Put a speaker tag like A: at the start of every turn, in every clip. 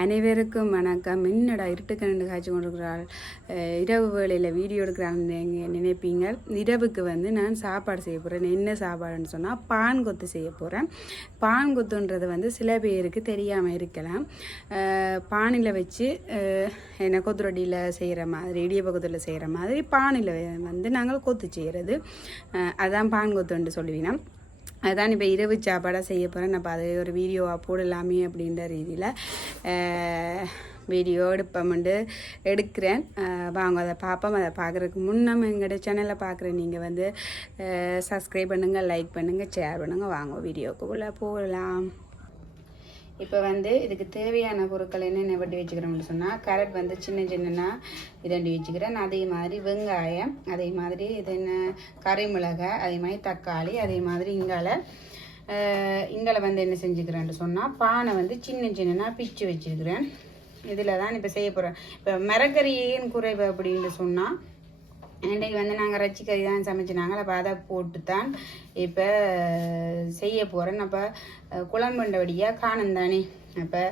A: அனைவருக்கும் வணக்கம். என்னடா இருட்டுக்கண்டு காய்ச்சி கொண்டிருக்கிறாள்? இரவு வேளையில் வீடியோ எடுக்கிறான்னு நினைப்பீங்க. இரவுக்கு வந்து நான் சாப்பாடு செய்ய போகிறேன் என்ன சாப்பாடுன்னு சொன்னால் பான் கொத்து செய்ய போகிறேன் பான் கொத்துன்றது வந்து சில பேருக்கு தெரியாமல் இருக்கலாம். பானையில் வச்சு என்ன கொத்துரொடியில் செய்கிற மாதிரி இடியப்ப கொத்துல செய்கிற மாதிரி பானையில் வந்து நாங்கள் கொத்து செய்கிறது அதான் பான் கொத்துன்ட்டு சொல்லுவீங்கன்னா அதுதான் இப்போ இரவு சாப்பாடாக செய்ய போகிறேன் நான் அது ஒரு வீடியோவாக போடலாமே அப்படின்ற ரீதியில் வீடியோ எடுப்பமெண்டு எடுக்கிறேன். வாங்க அதை பார்ப்போம். அதை பார்க்குறதுக்கு முன்னே எங்களோட சேனலை பார்க்குற நீங்கள் வந்து சப்ஸ்கிரைப் பண்ணுங்கள் லைக் பண்ணுங்கள் ஷேர் பண்ணுங்கள் வாங்க வீடியோக்குள்ளே போகலாம். இப்போ வந்து இதுக்கு தேவையான பொருட்கள் என்னென்ன வட்டி வச்சுக்கிறோம்னு சொன்னால் கேரட் வந்து சின்ன சின்னனா இரண்டு வச்சுக்கிறேன். அதே மாதிரி வெங்காயம் அதே மாதிரி இது என்ன கறி மிளகாய் அதே மாதிரி தக்காளி அதே மாதிரி இங்கால இங்கால வந்து என்ன செஞ்சுக்கிறேன்னு சொன்னால் பானை வந்து சின்ன சின்னனா பிச்சு வச்சுருக்கிறேன் இதில் தான் இப்போ செய்ய போகிறேன் இப்போ மரக்கறியின் குறைவு அப்படின்னு சொன்னால் இன்றைக்கு வந்து நாங்கள் ரச்சி கறி தான் சமைச்சினாங்க அப்போ அதை போட்டு தான் இப்போ செய்ய போகிறேன் அப்போ குழம்புண்டபடியாக காணும் தானே. அப்போ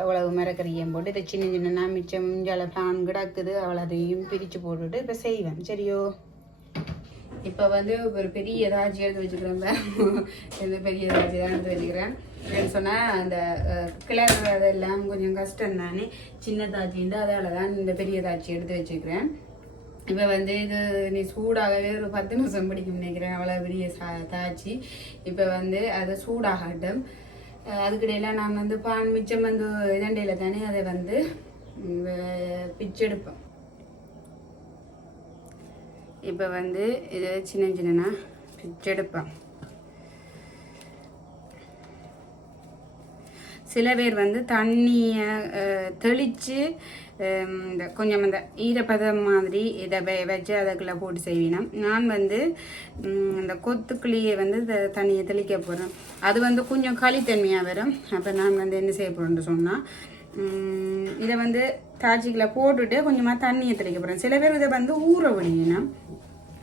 A: அவ்வளவு மரக்கறியும் போட்டு இதை சின்ன சின்னனா மிச்சம் மிஞ்சால பிளான் கிடக்குது. அவளை அதையும் பிரித்து போட்டுட்டு இப்போ செய்வேன். சரியோ? இப்போ வந்து ஒரு பெரிய தாச்சி எடுத்து வச்சுக்கிறேன் பாரு. இந்த பெரிய தாச்சி தான் எடுத்து வச்சுக்கிறேன். ஏன்னு சொன்னால் அந்த அஹ், கிளறுறதெல்லாம் கொஞ்சம் கஷ்டம் தானே. சின்ன தாச்சின்ட்டு அதால் தான் இந்த பெரிய தாச்சி எடுத்து வச்சுக்கிறேன். இப்போ வந்து இது நீ சூடாகவே ஒரு பத்து நிமிஷம் பிடிக்கும் நினைக்கிறேன். அவ்வளோ பெரிய சா தாச்சி. இப்போ வந்து அது சூடாகட்டும். அதுக்கிடையில நான் வந்து பான் மிச்சம் வந்து இதண்டையில் தானே அதை வந்து பிச்செடுப்போம் பிச்செடுப்பேன். இப்போ வந்து இது சின்ன சின்னனா பிச்செடுப்பேன். சில பேர் வந்து தண்ணியை தெளித்து இந்த கொஞ்சம் இந்த ஈரப்பதம் மாதிரி இதை வெ வச்சு அதுக்குள்ளே போட்டு செய்வினோம் நான் வந்து இந்த கொத்துக்குழியை வந்து தண்ணியை தெளிக்க போகிறேன் அது வந்து கொஞ்சம் களித்தன்மையாக வரும். அப்போ நான் வந்து என்ன செய்ய போகிறேன்னு சொன்னால் இதை வந்து தாச்சிக்கில் போட்டுட்டு கொஞ்சமாக தண்ணியை தெளிக்க போகிறேன் சில பேர் இதை வந்து ஊற விடுவினோம்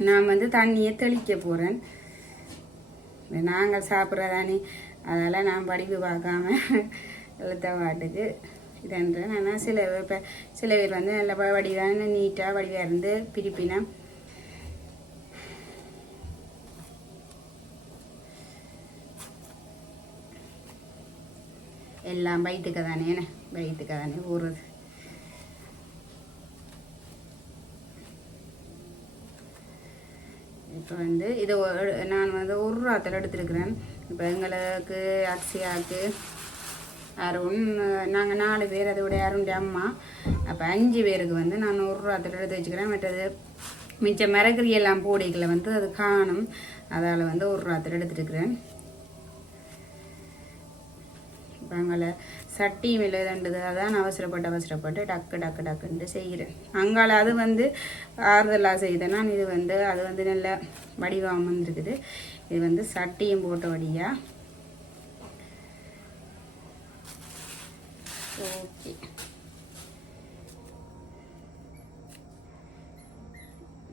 A: நான் வந்து தண்ணியை தெளிக்க போகிறேன் நாங்கள் சாப்பிட்றதானே. அதெல்லாம் நான் படிப்பு பார்க்காம எழுத்த பாட்டுக்கு இதன்றேன் ஆனால் சில இப்போ சில பேர் வந்து நல்ல வடிவான நீட்டாக வடிவாக இருந்து பிரிப்பினா. எல்லாம் வயிற்றுக்கு தானே என்ன? தானே ஊறுது இப்போ வந்து இதை நான் வந்து ஒரு ராத்தில் எடுத்துருக்கிறேன். இப்போ எங்களுக்கு அக்ஷயாவுக்கு அருண் நாங்கள் நாலு பேர் அதோட அருண்டைய அம்மா. அப்போ அஞ்சு பேருக்கு வந்து நான் ஒரு ராத்தில் எடுத்து வச்சுக்கிறேன். மற்றது மிச்ச மரக்கறி எல்லாம் போடிகளை வந்து அது காணும். அதால் வந்து ஒரு ராத்தில் எடுத்துருக்கிறேன் இருக்காங்கள அங்கே சட்டி விழுதுன்றது அதான் அவசரப்பட்டு அவசரப்பட்டு டக்கு டக்கு டக்குன்ட்டு செய்கிறேன். அங்கால அது வந்து ஆறுதலாக செய்தேன்னா இது வந்து அது வந்து நல்ல வடிவம் அமர்ந்துருக்குது இது வந்து சட்டியும் போட்ட வடியாக ஓகே.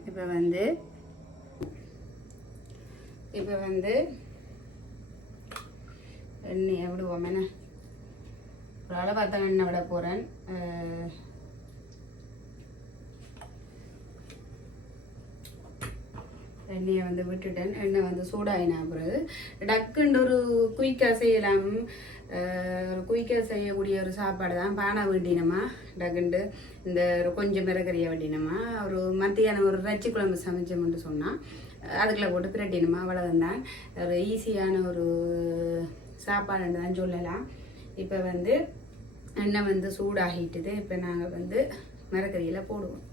A: இப்போ வந்து இப்போ வந்து எண்ணெய் விடுவோம் என்ன ஒரு அளவாக எண்ணெய் விட போகிறேன் எண்ணெயை வந்து விட்டுட்டேன். எண்ணெய் வந்து சூடாயினா பிறகு டக்குன்னு ஒரு குயிக்காக செய்யலாம். ஒரு குயிக்காக செய்யக்கூடிய ஒரு சாப்பாடு தான். பானை வெட்டினோமா டக்குண்டு இந்த கொஞ்சம் மிரகறியை வெட்டினோமா? ஒரு மத்தியானம் ஒரு ரச்சி குழம்பு சமைச்சோம்னு சொன்னால் அதுக்குள்ள போட்டு பிரட்டினமா? அவ்வளோதான் ஒரு ஈஸியான ஒரு சாப்பாடுன்னு தான் சொல்லலாம். இப்போ வந்து எண்ணெய் வந்து சூடாகிட்டுது. இப்போ நாங்கள் வந்து மரக்கறியில் போடுவோம்.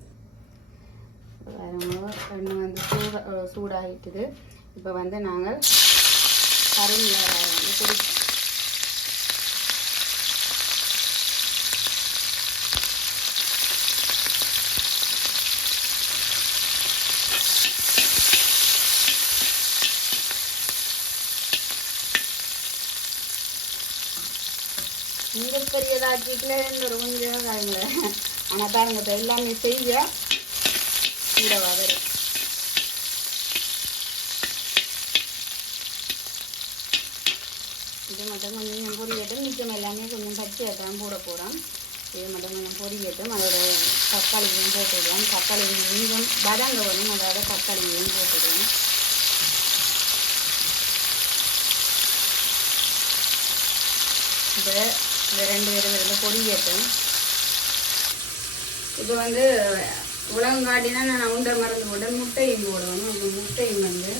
A: எண்ணெய் வந்து சூட சூடாகிட்டுது. இப்போ வந்து நாங்கள் கருமில் வந்து குடிப்போம் பெரிய ஒரு கொஞ்சம் ஆனால் பாருங்க இப்போ எல்லாமே செய்ய கூடவா வரும் இது மட்டும் கொஞ்சம் பொரியட்டும் மிச்சம் எல்லாமே கொஞ்சம் பச்சையாக தான் போட போகிறோம் இது மட்டும் கொஞ்சம் பொரியட்டும் அதோட தக்காளியும் போட்டுடுவோம் தக்காளி கொஞ்சம் வதங்க வரும் அதோட தக்காளியும் போட்டுடுவோம் இப்போ இந்த ரெண்டு பேரும் இருந்து பொரியட்டும் இப்போ வந்து உலகம் காட்டினா நான் உண்டை மறந்து போட்டேன் முட்டையும் போடுவேன் அந்த முட்டையும் வந்து.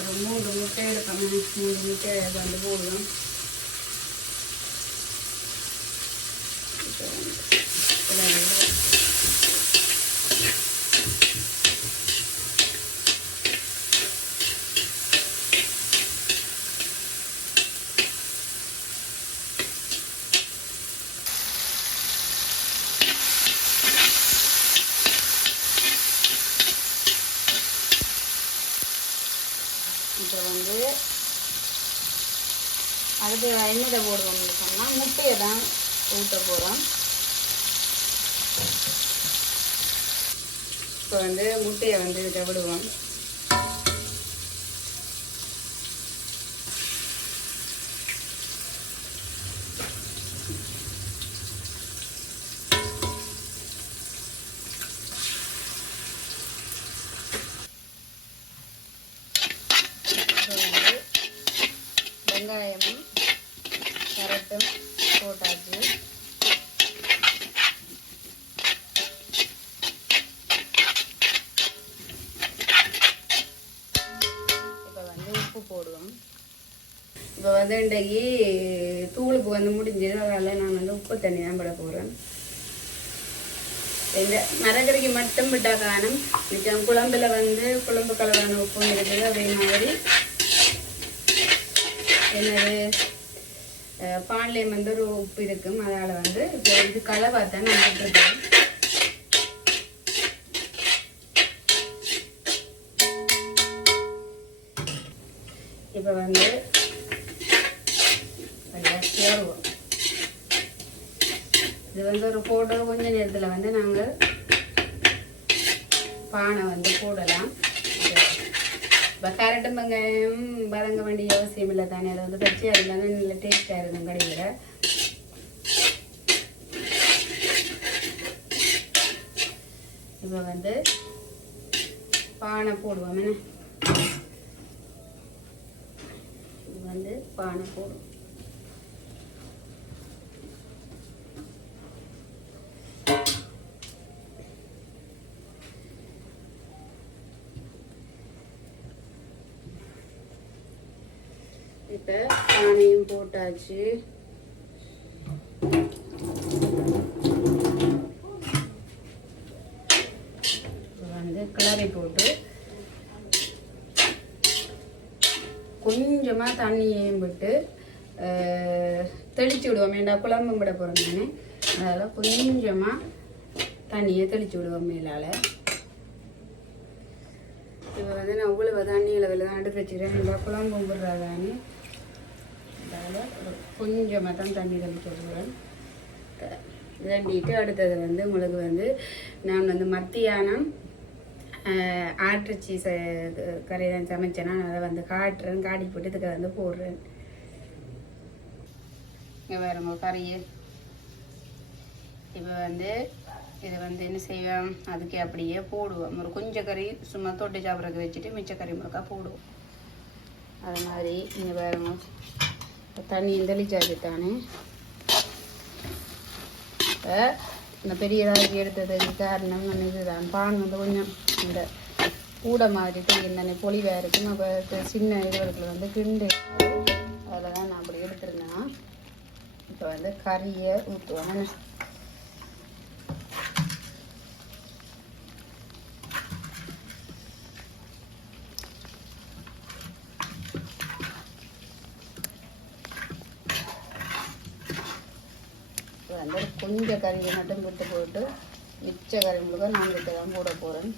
A: ஒரு மூன்று முட்டை எடுப்பேன் மூணு முட்டை வந்து போடுவேன். இப்போ வந்து எல்லாரும் இப்போ வந்து என்னதை போடுவோம்னு சொன்னால் முட்டையை தான் ஊற்ற போகிறோம் இப்போ வந்து முட்டையை வந்து தவிடுவோம் விடுவோம். இப்போ வந்து வெங்காயமும் கேரட்டும் போட்டாச்சு. இப்போ வந்து உப்பு போடுவோம். இப்போ வந்து இன்றைக்கு தூளுக்கு வந்து முடிஞ்சது அதனால் நான் வந்து உப்பு தண்ணி தான் போட போகிறேன் இந்த மரக்கறிக்கு மட்டும் விட்டா காணும் மிச்சம் குழம்புல வந்து குழம்பு கலரான உப்பும் இருக்குது. அதே மாதிரி என்னது? பான்லேயும் வந்து ஒரு உப்பு இருக்கும். அதனால் வந்து இப்போ இது கலவா தான் நான் இப்போ வந்து சேருவோம் இது வந்து ஒரு போடுற கொஞ்ச நேரத்தில் வந்து நாங்கள் பானை வந்து போடலாம். இப்போ கேரட்டும் வெங்காயம் வதங்க வேண்டிய அவசியம் இல்லை தானே அது வந்து பச்சையாக இருந்தாலும் நல்ல டேஸ்ட்டாக இருக்கும் கடையில் இப்போ வந்து பானை போடுவோம் என்ன இது வந்து பானை போடுவோம் இப்போ பானையும் போட்டாச்சு. வந்து கிளறி போட்டு கொஞ்சமாக தண்ணியையும் விட்டு தெளித்து தெளிச்சு விடுவோம். ஏண்டா குழம்பு விட போகிறோம் தானே அதனால் கொஞ்சமாக தண்ணியை தெளிச்சு விடுவோம் மேலால். இப்போ வந்து நான் இவ்வளவு தண்ணி அளவில் தான் எடுத்து வச்சுக்கிறேன். நல்லா குழம்பு விடுறாதானே அதனால் கொஞ்சமாக தான் தண்ணி தெளிக்க போகிறேன் ரெண்டிட்டு அடுத்தது வந்து உங்களுக்கு வந்து நான் வந்து மத்தியானம் ஆஹ், ஆட்டுச்சி ச கறி தான் சமைச்சேன்னா அதை வந்து காட்டுறேன் காட்டி போட்டு இதுக்கு வந்து போடுறேன். இங்கே வேறுங்க கறியை. இப்போ வந்து இது வந்து என்ன செய்வோம்? அதுக்கு அப்படியே போடுவோம். ஒரு கொஞ்சம் கறி சும்மா தொட்டு சாப்பிட்றதுக்கு வச்சுட்டு மிச்ச கறி முழுக்கா போடுவோம். அது மாதிரி இங்கே பாருங்க. தண்ணி தெளிச்சாச்சு தானே இப்போ இந்த பெரியதாக்கி எடுத்ததுக்கு காரணம் நம்ம இதுதான். பான் வந்து கொஞ்சம் இந்த கூடை மாதிரி தெரியும். தானே பொலிவாக இருக்கும் அப்போ சின்ன இதுகளுக்கு வந்து கிண்டு. அதில் தான் நான் அப்படி எடுத்துருந்தேன் இப்போ வந்து கறியை ஊற்றுவேன் இப்போ வந்து கொஞ்சம் கறியை மட்டும் விட்டு போட்டு மிச்ச கறி முழுக்க நான் விட்டு தான் போட போகிறேன்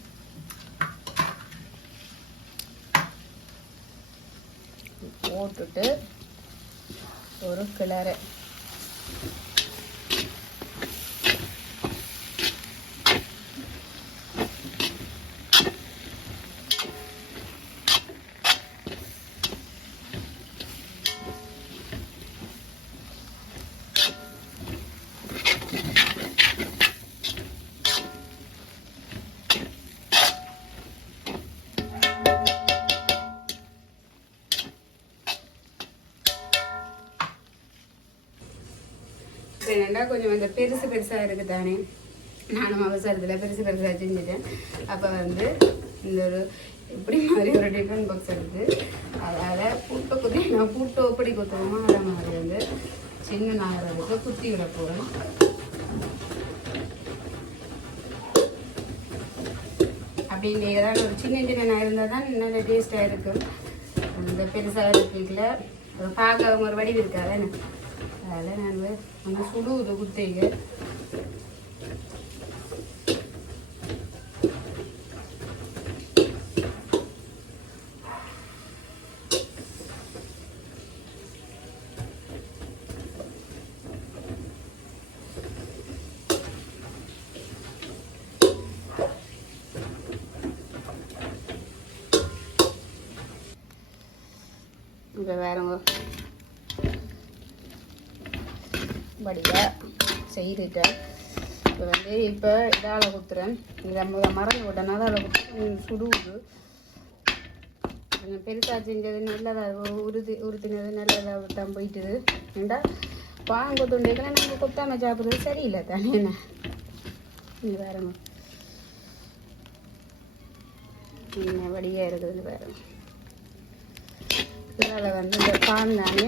A: போட்டுட்டு ஒரு கிளறை. எடுக்கிறேன்டா கொஞ்சம் அந்த பெருசு பெருசாக இருக்குது தானே நானும் அவசரத்தில் பெருசு பெருசாக செஞ்சுட்டேன். அப்போ வந்து இந்த ஒரு இப்படி மாதிரி ஒரு டிஃபன் பாக்ஸ் இருக்குது அதால் பூட்டை குத்தி நான் பூட்டை எப்படி குத்துவோமோ அதை மாதிரி வந்து சின்ன நாகிறதுக்கு குத்தி விட போகிறேன் அப்படின்னு ஏதாவது ஒரு சின்ன சின்ன நாய் இருந்தால் தான் நல்ல டேஸ்ட்டாக இருக்கும். இந்த பெருசாக இருக்கீங்களா? பார்க்க அவங்க ஒரு வடிவு இருக்காது அதில் நான் வந்து சுடுவது குத்திங்க இப்போ வேறங்க. படியா செய்துட்டேன். இப்போ வந்து இப்போ இதால் குத்துறேன் இதை முத மறந்து விட்டனால அதில் குத்து சுடுவுது கொஞ்சம் பெருசாக செஞ்சது நல்லதாக உறுதி உறுத்தினது நல்லதாக தான் போயிட்டுது. ஏண்டா? பாங்கொத்துண்டைகளை நம்ம கொத்தாமல் சாப்பிட்றது சரியில்லை தானே என்ன? இங்கே வேறங்க என்ன வடியாக இருக்குதுன்னு வேறங்க இதனால் வந்து இந்த பான் தானே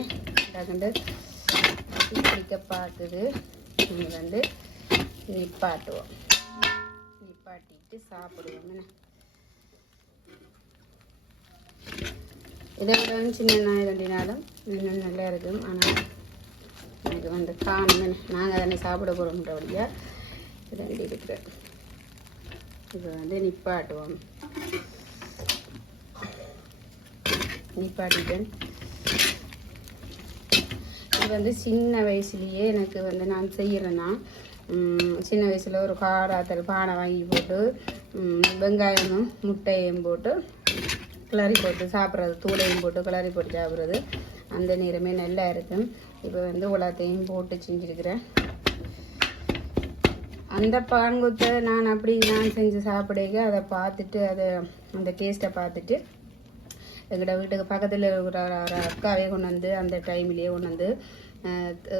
A: டக்குண்டு பிடிக்க பார்க்குது நீங்கள் வந்து நிப்பாட்டுவோம். நிப்பாட்டிட்டு சாப்பிடுவோம். இதை விட வந்து சின்ன நாய் ரெண்டினாலும் இன்னும் நல்லா இருக்கும். ஆனால் எனக்கு வந்து காணும். நாங்கள் தானே சாப்பிட போகிறோம்ன்றபடியா ரெண்டு இருக்கிறேன் இப்போ வந்து நிப்பாட்டுவோம். நிப்பாட்டிட்டேன். வந்து சின்ன வயசுலேயே எனக்கு வந்து நான் செய்கிறேன்னா சின்ன வயசில் ஒரு காடாத்தல் பானை வாங்கி போட்டு வெங்காயமும் முட்டையும் போட்டு கிளறி போட்டு சாப்பிட்றது தூளையும் போட்டு கிளறி போட்டு சாப்பிட்றது. அந்த நேரமே நல்லா இருக்கும். இப்போ வந்து உலகத்தையும் போட்டு செஞ்சுருக்கிறேன். அந்த பான்குத்தை நான் அப்படி நான் செஞ்சு சாப்பிடுங்க. அதை பார்த்துட்டு அதை அந்த டேஸ்ட்டை பார்த்துட்டு எங்களோட வீட்டுக்கு பக்கத்தில் இருக்கிற ஒரு அக்காவே கொண்டு வந்து அந்த டைம்லேயே கொண்டு வந்து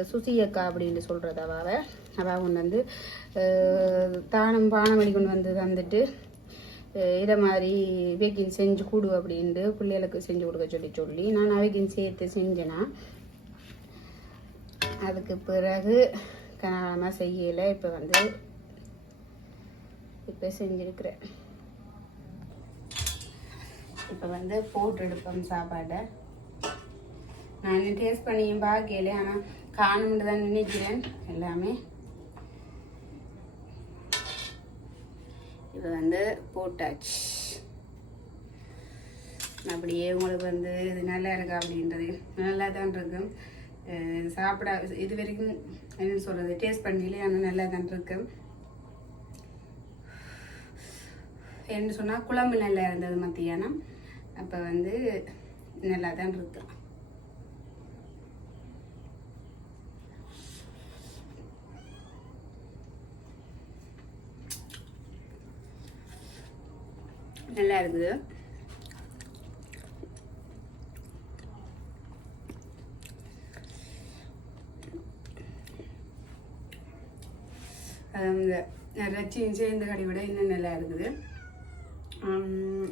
A: சுசி அக்கா அப்படின்னு சொல்கிறது அவள் அவள் கொண்டு வந்து தானம் பானமணி கொண்டு வந்து தந்துட்டு இதை மாதிரி வேக்கின் செஞ்சு கூடு அப்படின்ட்டு பிள்ளைகளுக்கு செஞ்சு கொடுக்க சொல்லி சொல்லி நான் அவைக்கின் சேர்த்து செஞ்சேன்னா அதுக்கு பிறகு கனகாலமாக செய்யலை. இப்போ வந்து இப்போ செஞ்சுருக்கிறேன். இப்போ வந்து போட்டு எடுப்போம் சாப்பாடை. நான் டேஸ்ட் பண்ணியும் பார்க்கல ஆனால் காணும்னு தான் நினைக்கிறேன். எல்லாமே. இப்போ வந்து போட்டாச்சு. அப்படியே உங்களுக்கு வந்து இது நல்லா இருக்கா அப்படின்றது. நல்லா தான் இருக்கும் சாப்பிட இது வரைக்கும் என்ன சொல்கிறது டேஸ்ட் பண்ணல ஆனால் நல்லா தான் இருக்கும் என்ன சொன்னால் குழம்பு நல்லா இருந்தது மத்தியானம். அப்போ வந்து நல்லா தான் இருக்கு நல்லா இருக்குது. அந்த ரச்சியும் சேர்ந்த கடை விட இன்னும் நல்லா இருக்குது.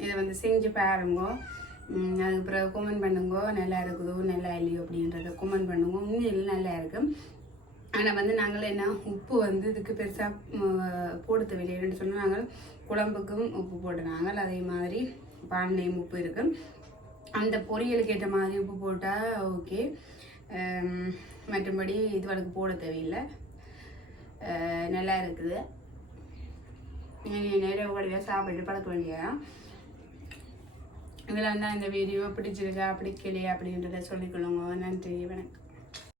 A: இதை வந்து செஞ்சு பாருங்க. அதுக்கப்புறம் அதுக்கு பிறகு பண்ணுங்க. நல்லா இருக்குதோ நல்லா இல்லையோ அப்படின்றத கமெண்ட் பண்ணுங்க. உண்மையில் நல்லா இருக்கும் ஆனால் வந்து நாங்கள் என்ன உப்பு வந்து இதுக்கு பெருசாக போட தேவையில்லைன்னு சொன்னால் நாங்கள் குழம்புக்கும் உப்பு போட்டுனாங்க. அதே மாதிரி பானையும் உப்பு இருக்கும் அந்த பொரியலுக்கு ஏற்ற மாதிரி உப்பு போட்டால் ஓகே. மற்றபடி இதுவரைக்கும் போட தேவையில்லை. நல்லா இருக்குது. நீங்கள் நேரம் உடனே சாப்பிட்டு பழக்க வேண்டியதான் இதில் வந்து இந்த வீடியோ பிடிச்சிருக்கா பிடிக்கலையா அப்படின்றத சொல்லிக்கொள்ளுங்க. நன்றி வணக்கம்.